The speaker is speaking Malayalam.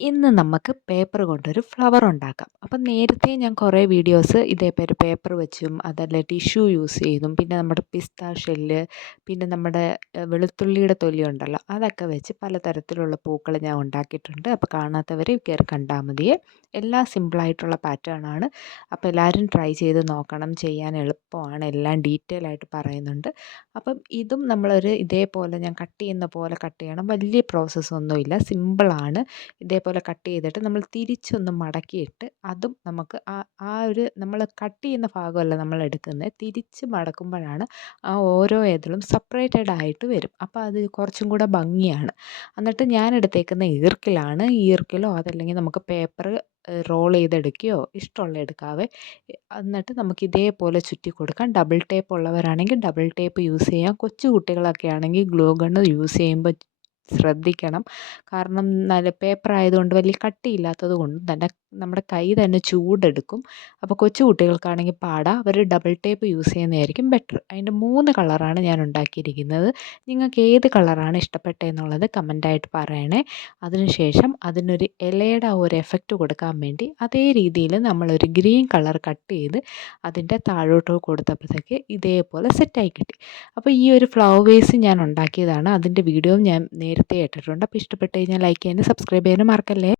ഇന്ന് നമുക്ക് പേപ്പർ കൊണ്ടൊരു ഫ്ലവർ ഉണ്ടാക്കാം. അപ്പം നേരത്തെ ഞാൻ കുറേ വീഡിയോസ് ഇതേപോലെ പേപ്പർ വെച്ചും അതല്ല ടിഷ്യൂ യൂസ് ചെയ്തും പിന്നെ നമ്മുടെ പിസ്ത ഷെല്ല് പിന്നെ നമ്മുടെ വെളുത്തുള്ളിയുടെ തൊലി ഉണ്ടല്ലോ അതൊക്കെ വെച്ച് പലതരത്തിലുള്ള പൂക്കൾ ഞാൻ ഉണ്ടാക്കിയിട്ടുണ്ട്. അപ്പോൾ കാണാത്തവർ കയറി കണ്ടാൽ മതിയേ. എല്ലാം സിമ്പിളായിട്ടുള്ള പാറ്റേൺ ആണ്. അപ്പോൾ എല്ലാവരും ട്രൈ ചെയ്ത് നോക്കണം. ചെയ്യാൻ എളുപ്പമാണ്. എല്ലാം ഡീറ്റെയിൽ ആയിട്ട് പറയുന്നുണ്ട്. അപ്പം ഇതും നമ്മളൊരു ഇതേപോലെ ഞാൻ കട്ട് ചെയ്യുന്ന പോലെ കട്ട് ചെയ്യണം. വലിയ പ്രോസസ്സൊന്നുമില്ല, സിമ്പിളാണ്. ഇതേപോലെ കട്ട് ചെയ്തിട്ട് നമ്മൾ തിരിച്ചൊന്ന് മടക്കിയിട്ട് അതും നമുക്ക് ആ ഒരു നമ്മൾ കട്ട് ചെയ്യുന്ന ഭാഗമല്ല നമ്മൾ എടുക്കുന്നത്, തിരിച്ച് മടക്കുമ്പോഴാണ് ആ ഓരോ ഇതിലും സെപ്പറേറ്റഡ് ആയിട്ട് വരും. അപ്പോൾ അത് കുറച്ചും കൂടെ ഭംഗിയാണ്. എന്നിട്ട് ഞാൻ എടുത്തേക്കുന്ന ഈർക്കിലാണ്. ഈർക്കിലോ അതല്ലെങ്കിൽ നമുക്ക് പേപ്പർ റോൾ ചെയ്തെടുക്കുകയോ ഇഷ്ടമുള്ള എടുക്കാവേ. എന്നിട്ട് നമുക്ക് ഇതേപോലെ ചുറ്റി കൊടുക്കാം. ഡബിൾ ടേപ്പ് ഉള്ളവരാണെങ്കിൽ ഡബിൾ ടേപ്പ് യൂസ് ചെയ്യാം. കൊച്ചു കുട്ടികളൊക്കെ ആണെങ്കിൽ ഗ്ലൂ ഗണ്ണ് യൂസ് ചെയ്യുമ്പോൾ ശ്രദ്ധിക്കണം. കാരണം നല്ല പേപ്പർ ആയതുകൊണ്ട് വലിയ കട്ടിയില്ലാത്തത് കൊണ്ട് തന്നെ നമ്മുടെ കൈ തന്നെ ചൂടെടുക്കും. അപ്പോൾ കൊച്ചു കുട്ടികൾക്കാണെങ്കിൽ പാടാ. അവർ ഡബിൾ ടേപ്പ് യൂസ് ചെയ്യുന്നതായിരിക്കും ബെറ്റർ. അതിൻ്റെ 3 കളറാണ് ഞാൻ ഉണ്ടാക്കിയിരിക്കുന്നത്. നിങ്ങൾക്ക് ഏത് കളറാണ് ഇഷ്ടപ്പെട്ടതെന്നുള്ളത് കമൻ്റായിട്ട് പറയണേ. അതിനുശേഷം അതിനൊരു ഇലയുടെ ആ ഒരു എഫക്റ്റ് കൊടുക്കാൻ വേണ്ടി അതേ രീതിയിൽ നമ്മളൊരു ഗ്രീൻ കളർ കട്ട് ചെയ്ത് അതിൻ്റെ താഴോട്ട് കൊടുത്തപ്പോഴത്തേക്ക് ഇതേപോലെ സെറ്റായി കിട്ടി. അപ്പോൾ ഈ ഒരു ഫ്ലവർ വേസ് ഞാൻ ഉണ്ടാക്കിയതാണ്. അതിൻ്റെ വീഡിയോ ഞാൻ നേരത്തെ ഇട്ടിട്ടുണ്ട്. അപ്പോൾ ഇഷ്ടപ്പെട്ട് കഴിഞ്ഞാൽ ലൈക്ക് ചെയ്യാനും സബ്സ്ക്രൈബ് ചെയ്യാനും മറക്കല്ലേ.